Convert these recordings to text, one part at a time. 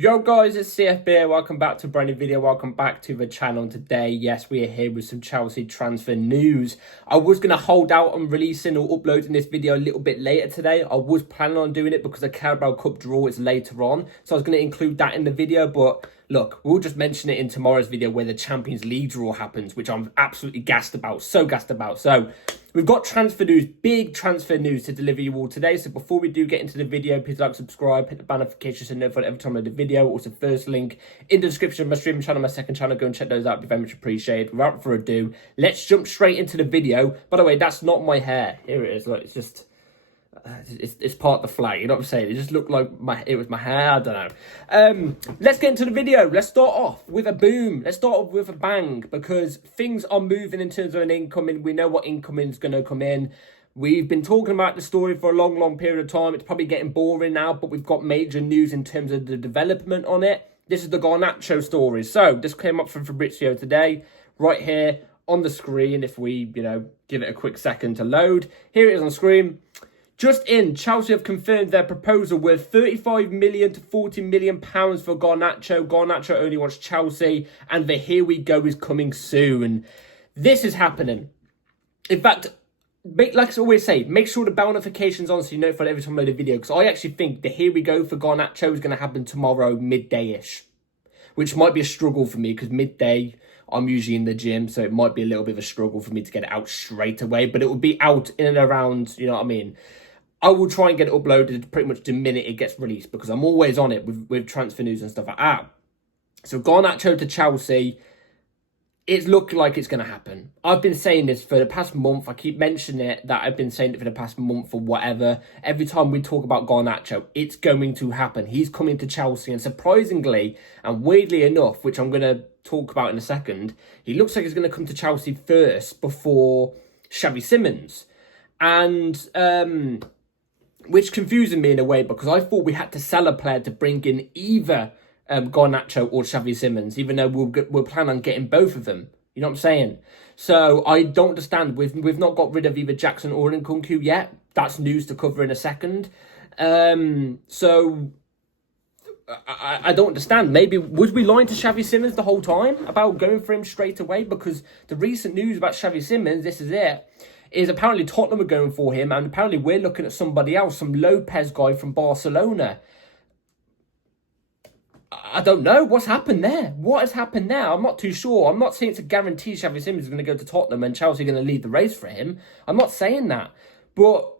Yo guys, it's CFB. Welcome back to a brand new video. Welcome back to the channel. And today, yes, we are here with some Chelsea transfer news. I was going to hold out on releasing or uploading this video a little bit later today. I was planning on doing it because the Carabao Cup draw is later on. So I was going to include that in the video, but look, we'll just mention it in tomorrow's video where the Champions League draw happens, which I'm absolutely gassed about. So gassed about. So we've got transfer news, big transfer news to deliver you all today. So before we do get into the video, please like, subscribe, hit the bell notification so notified every time I do the video. Also, first link in the description of my streaming channel, my second channel. Go and check those out. It'd be very much appreciated. Without further ado, let's jump straight into the video. By the way, that's not my hair. Here it is. Look, it's just... It's part of the flag, you know what I'm saying? It just looked like it was my hair, I don't know. Let's get into the video. Let's start off with a boom. Let's start off with a bang, because things are moving in terms of an incoming. We know what incoming is going to come in. We've been talking about the story for a long period of time. It's probably getting boring now, but we've got major news in terms of the development on it. This is the Garnacho story. So this came up from Fabrizio today, right here on the screen. If we, give it a quick second to load. Here it is on screen. Just in, Chelsea have confirmed their proposal worth 35 million to 40 million pounds for Garnacho. Garnacho only wants Chelsea, and the here we go is coming soon. This is happening. In fact, like I always say, make sure the bell notification's on so you notify every time I load a video, because I actually think the here we go for Garnacho is going to happen tomorrow midday-ish, which might be a struggle for me because midday I'm usually in the gym, so it might be a little bit of a struggle for me to get it out straight away, but it will be out in and around, you know what I mean? I will try and get it uploaded pretty much the minute it gets released, because I'm always on it with transfer news and stuff like that. So Garnacho to Chelsea, it's looking like it's going to happen. I've been saying this for the past month. I keep mentioning it, that I've been saying it for the past month or whatever. Every time we talk about Garnacho, it's going to happen. He's coming to Chelsea, and surprisingly and weirdly enough, which I'm going to talk about in a second, he looks like he's going to come to Chelsea first before Xavi Simons. And which confuses me in a way, because I thought we had to sell a player to bring in either Garnacho or Xavi Simons, even though we'll plan on getting both of them. You know what I'm saying? So I don't understand. We've not got rid of either Jackson or Nkunku yet. That's news to cover in a second. So I don't understand. Maybe was we lying to Xavi Simons the whole time about going for him straight away? Because the recent news about Xavi Simons, this is it, is apparently Tottenham are going for him, and apparently we're looking at somebody else, some Lopez guy from Barcelona. I don't know what's happened there. What has happened there? I'm not too sure. I'm not saying it's a guarantee Xavi Simons is going to go to Tottenham and Chelsea are going to lead the race for him. I'm not saying that. But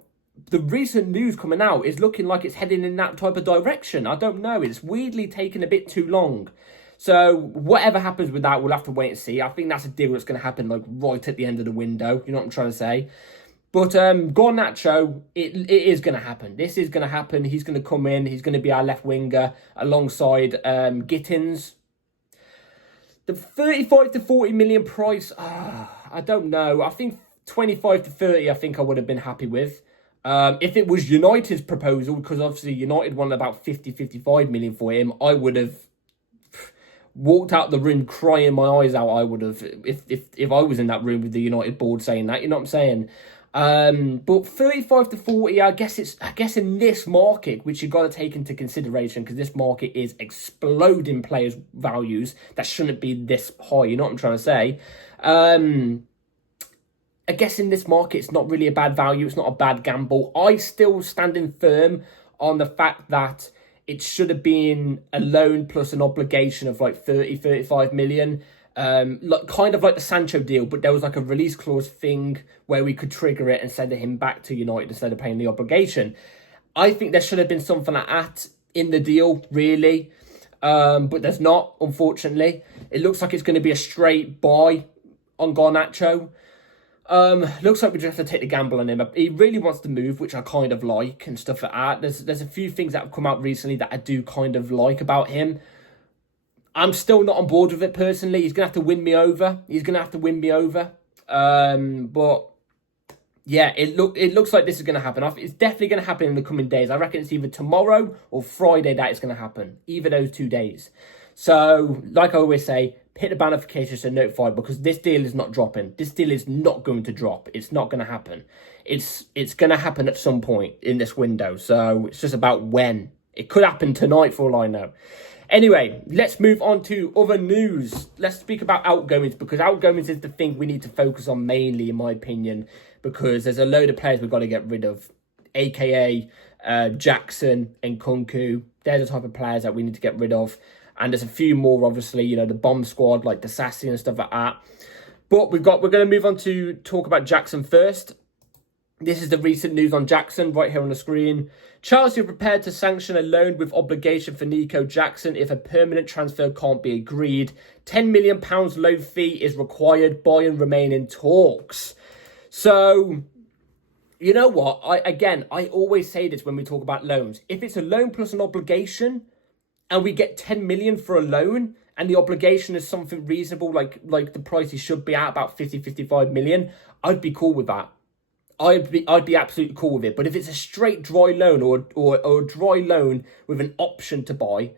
the recent news coming out is looking like it's heading in that type of direction. I don't know. It's weirdly taken a bit too long. So whatever happens with that, we'll have to wait and see. I think that's a deal that's going to happen like right at the end of the window. You know what I'm trying to say? But Garnacho, it is going to happen. This is going to happen. He's going to come in. He's going to be our left winger alongside Gittins. The 35 to 40 million price, I don't know. I think 25 to 30, I think I would have been happy with. If it was United's proposal, because obviously United wanted about 50, 55 million for him, I would have walked out the room crying my eyes out. I would have, if I was in that room with the United board saying that, you know what I'm saying? But 35 to 40, I guess in this market, which you've got to take into consideration, because this market is exploding players' values that shouldn't be this high, you know what I'm trying to say? I guess in this market, it's not really a bad value. It's not a bad gamble. I still standing firm on the fact that it should have been a loan plus an obligation of like 30, 35 million. Kind of like the Sancho deal, but there was like a release clause thing where we could trigger it and send him back to United instead of paying the obligation. I think there should have been something like that in the deal, really. But there's not, unfortunately. It looks like it's going to be a straight buy on Garnacho. Looks like we just have to take the gamble on him. He really wants to move, which I kind of like and stuff like that. There's a few things that have come out recently that I do kind of like about him. I'm still not on board with it personally. He's going to have to win me over. But yeah, it looks like this is going to happen. It's definitely going to happen in the coming days. I reckon it's either tomorrow or Friday that it's going to happen. Either those 2 days. So, like I always say, hit the bell notification so notified, because this deal is not dropping. This deal is not going to drop. It's not going to happen. It's going to happen at some point in this window. So, it's just about when. It could happen tonight for all I know. Anyway, let's move on to other news. Let's speak about outgoings, because outgoings is the thing we need to focus on mainly, in my opinion, because there's a load of players we've got to get rid of, aka Jackson and Nkunku. They're the type of players that we need to get rid of. And there's a few more, obviously, you know, the bomb squad, like the Sassy and stuff like that. But we're going to move on to talk about Jackson first. This is the recent news on Jackson right here on the screen. Chelsea are prepared to sanction a loan with obligation for Nico Jackson if a permanent transfer can't be agreed. £10 million loan fee is required. Bayern remain in talks. So, you know what? I always say this when we talk about loans. If it's a loan plus an obligation and we get 10 million for a loan and the obligation is something reasonable, like the price it should be at, about 55 million, I'd be cool with that. I'd be absolutely cool with it. But if it's a straight dry loan or a dry loan with an option to buy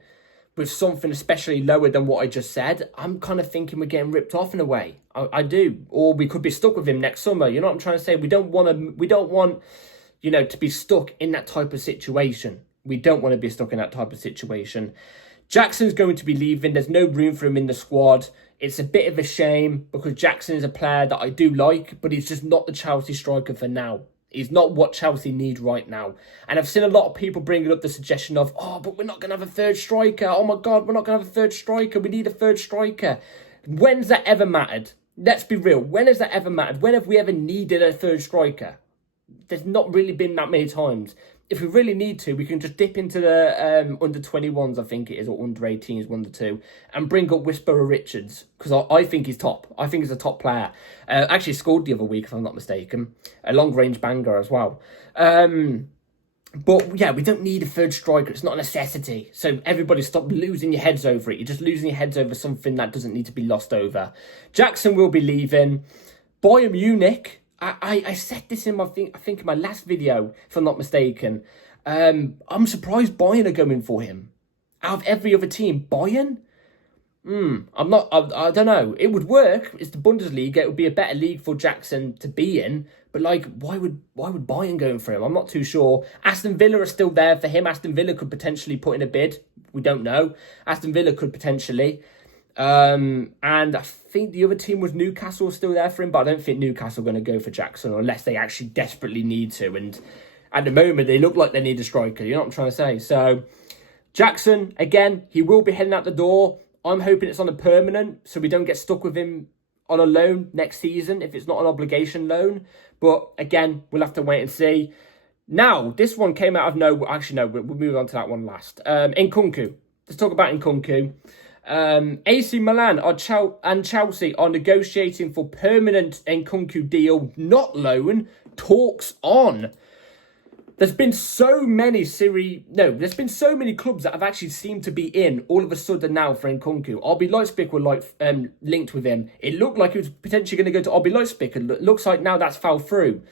with something especially lower than what I just said, I'm kind of thinking we're getting ripped off in a way. I do. Or we could be stuck with him next summer. You know what I'm trying to say? We don't want, you know, to be stuck in that type of situation. We don't want to be stuck in that type of situation. Jackson's going to be leaving. There's no room for him in the squad. It's a bit of a shame because Jackson is a player that I do like, but he's just not the Chelsea striker for now. He's not what Chelsea need right now. And I've seen a lot of people bringing up the suggestion of, oh, but we're not going to have a third striker. Oh my God, we're not going to have a third striker. We need a third striker. When's that ever mattered? Let's be real. When has that ever mattered? When have we ever needed a third striker? There's not really been that many times. If we really need to, we can just dip into the under 21s, I think it is, or under 18s, one of the two, and bring up Whisperer Richards, because I think he's top. I think he's a top player. Actually scored the other week, if I'm not mistaken. A long-range banger as well. But yeah, we don't need a third striker. It's not a necessity. So everybody stop losing your heads over it. You're just losing your heads over something that doesn't need to be lost over. Jackson will be leaving. Bayern Munich. I said this in I think in my last video, if I'm not mistaken. I'm surprised Bayern are going for him. Out of every other team, Bayern? I don't know. It would work. It's the Bundesliga. It would be a better league for Jackson to be in. But like, why would Bayern go in for him? I'm not too sure. Aston Villa are still there for him. Aston Villa could potentially put in a bid. We don't know. Aston Villa could potentially. And I think the other team was Newcastle still there for him, but I don't think Newcastle are going to go for Jackson unless they actually desperately need to. And at the moment, they look like they need a striker. You know what I'm trying to say? So Jackson, again, he will be heading out the door. I'm hoping it's on a permanent, so we don't get stuck with him on a loan next season if it's not an obligation loan. But again, we'll have to wait and see. Now, this one came out of nowhere. Actually, no, we'll move on to that one last. Nkunku. Let's talk about Nkunku. AC Milan and Chelsea are negotiating for permanent Nkunku deal, not loan. Talks on. There's been so many there's been so many clubs that have actually seemed to be in all of a sudden now for Nkunku. RB Leipzig were linked with him. It looked like he was potentially going to go to RB Leipzig. It looks like now that's fell through.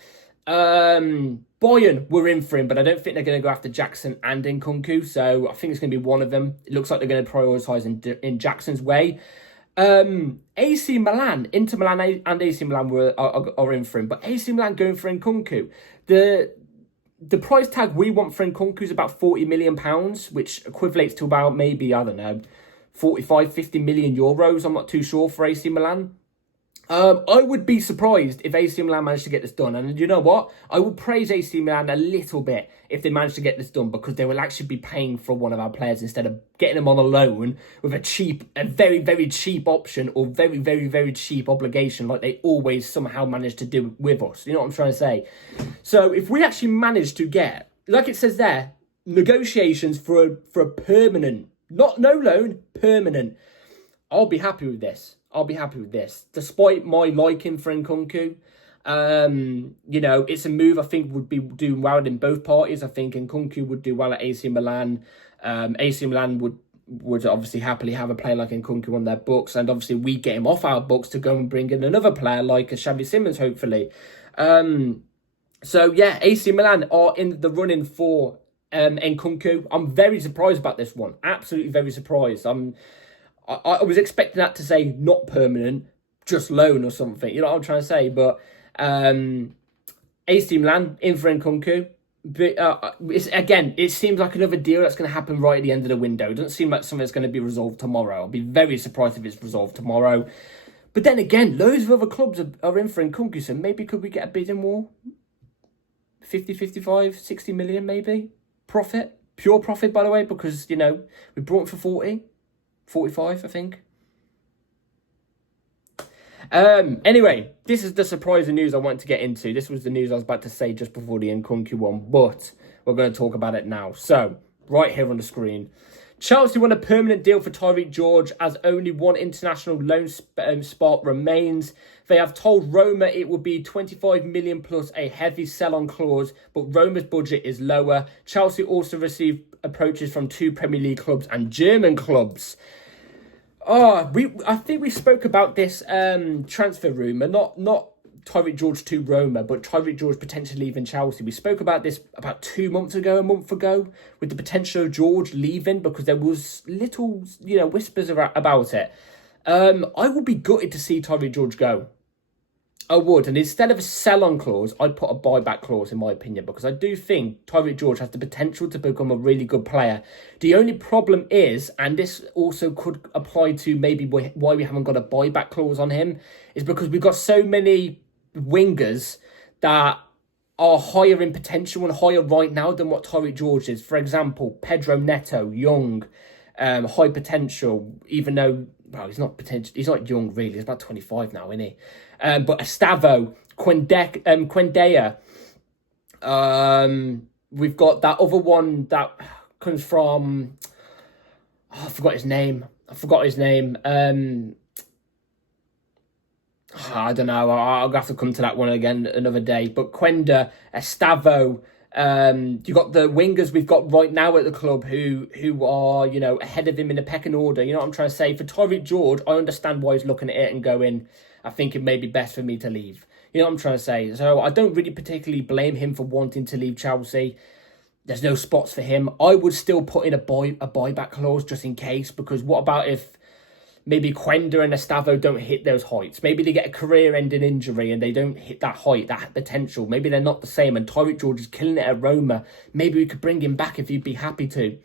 Bayern were in for him, but I don't think they're going to go after Jackson and Nkunku, so I think it's going to be one of them. It looks like they're going to prioritise in Jackson's way. AC Milan, Inter Milan and AC Milan are in for him, but AC Milan going for Nkunku. The price tag we want for Nkunku is about £40 million, which equates to about maybe, I don't know, 50 million euros. I'm not too sure for AC Milan. I would be surprised if AC Milan managed to get this done. And you know what? I will praise AC Milan a little bit if they manage to get this done, because they will actually be paying for one of our players instead of getting them on a loan with a very, very cheap option or very, very, very cheap obligation like they always somehow manage to do with us. You know what I'm trying to say? So if we actually manage to get, like it says there, negotiations for a permanent, no loan, permanent, I'll be happy with this. Despite my liking for Nkunku. You know, it's a move I think would be doing well in both parties. I think Nkunku would do well at AC Milan. AC Milan would obviously happily have a player like Nkunku on their books, and obviously we get him off our books to go and bring in another player like a Xavi Simons, hopefully. So yeah, AC Milan are in the running for Nkunku. I'm very surprised about this one. Absolutely very surprised. I was expecting that to say not permanent, just loan or something. You know what I'm trying to say? But AC Milan in for Nkunku. But it seems like another deal that's going to happen right at the end of the window. It doesn't seem like something that's going to be resolved tomorrow. I'll be very surprised if it's resolved tomorrow. But then again, loads of other clubs are in for Nkunku, so maybe could we get a bidding war? 50, 55, 60 million maybe? Profit? Pure profit, by the way, because, you know, we brought him for 40, 45, I think. Anyway, this is the surprising news I wanted to get into. This was the news I was about to say just before the Nkunku one, but we're going to talk about it now. So, right here on the screen. Chelsea won a permanent deal for Tyreek George as only one international loan spot remains. They have told Roma it will be 25 million plus a heavy sell-on clause, but Roma's budget is lower. Chelsea also received approaches from 2 Premier League clubs and German clubs. I think we spoke about this transfer rumour, not Tyreek George to Roma, but Tyreek George potentially leaving Chelsea. We spoke about this about 2 months ago, a month ago, with the potential of George leaving because there was little, whispers about it. I would be gutted to see Tyreek George go. I would, and instead of a sell-on clause, I'd put a buyback clause in my opinion, because I do think Tyreek George has the potential to become a really good player. The only problem is, and this also could apply to maybe why we haven't got a buyback clause on him, is because we've got so many wingers that are higher in potential and higher right now than what Tyreek George is. For example, Pedro Neto, young, high potential, even though, well, he's not young really, he's about 25 now, isn't he? But Estavo, Quendea, we've got that other one that comes from, I forgot his name. I don't know. I'll have to come to that one again another day. But Quenda, Estavo, you got the wingers we've got right now at the club who are, ahead of him in the pecking order. You know what I'm trying to say? For Tyreek George, I understand why he's looking at it and going, I think it may be best for me to leave. You know what I'm trying to say? So I don't really particularly blame him for wanting to leave Chelsea. There's no spots for him. I would still put in a buyback clause just in case, because what about if maybe Quenda and Estavo don't hit those heights? Maybe they get a career-ending injury and they don't hit that height, that potential. Maybe they're not the same, and Tyreek George is killing it at Roma. Maybe we could bring him back if you'd be happy to.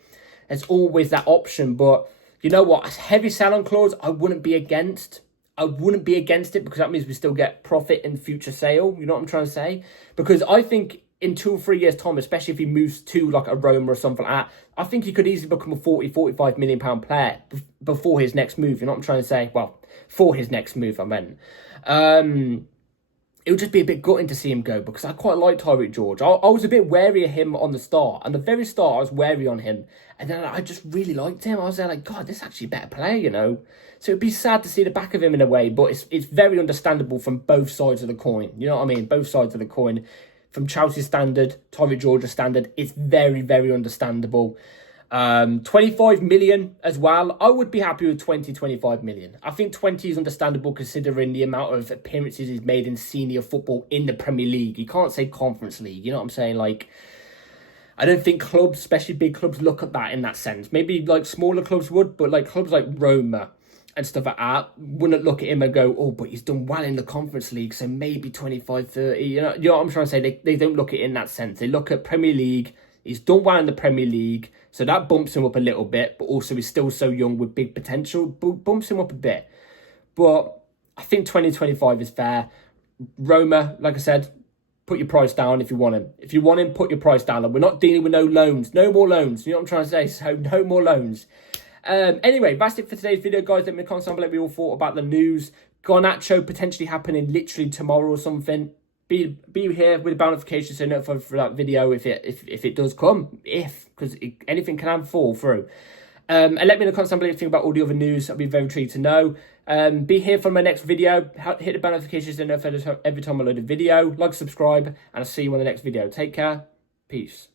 There's always that option, but you know what? A heavy sell-on clause, I wouldn't be against. I wouldn't be against it because that means we still get profit in future sale. You know what I'm trying to say? Because I think in 2 or 3 years' time, especially if he moves to like a Roma or something like that, I think he could easily become a 40, 45 million pound player before his next move. You know what I'm trying to say? Well, for his next move, I meant. It would just be a bit gutting to see him go because I quite like Tyreek George. I was a bit wary of him on the start. And the very start, I was wary on him. And then I just really liked him. I was there like, God, this is actually a better player, So it'd be sad to see the back of him in a way, but it's very understandable from both sides of the coin. You know what I mean? Both sides of the coin. From Chelsea's standard, Tyreek George's standard, it's very, very understandable. 25 million as well. I would be happy with 25 million. I think 20 is understandable considering the amount of appearances he's made in senior football in the Premier League. You can't say Conference League. You know what I'm saying? Like, I don't think clubs, especially big clubs, look at that in that sense. Maybe like smaller clubs would, but like clubs like Roma and stuff like that wouldn't look at him and go, oh, but he's done well in the Conference League, so maybe 25, 30. You know what I'm trying to say? They don't look at it in that sense. They look at Premier League. He's done well in the Premier League, so that bumps him up a little bit, but also he's still so young with big potential, bumps him up a bit. But I think 2025 is fair. Roma, like I said, put your price down if you want him. If you want him, put your price down. And we're not dealing with no loans. No more loans. You know what I'm trying to say? So no more loans. Anyway, that's it for today's video, guys. Let me know in the comments down below what we all thought about the news. Garnacho potentially happening literally tomorrow or something. Be here with the bell notification so notified for that video if it does come. Because anything can fall through. And let me know in the comments down below what you think about all the other news. I'd be very intrigued to know. Be here for my next video. Hit the bell notification so notified every time I load a video. Like, subscribe, and I'll see you on the next video. Take care. Peace.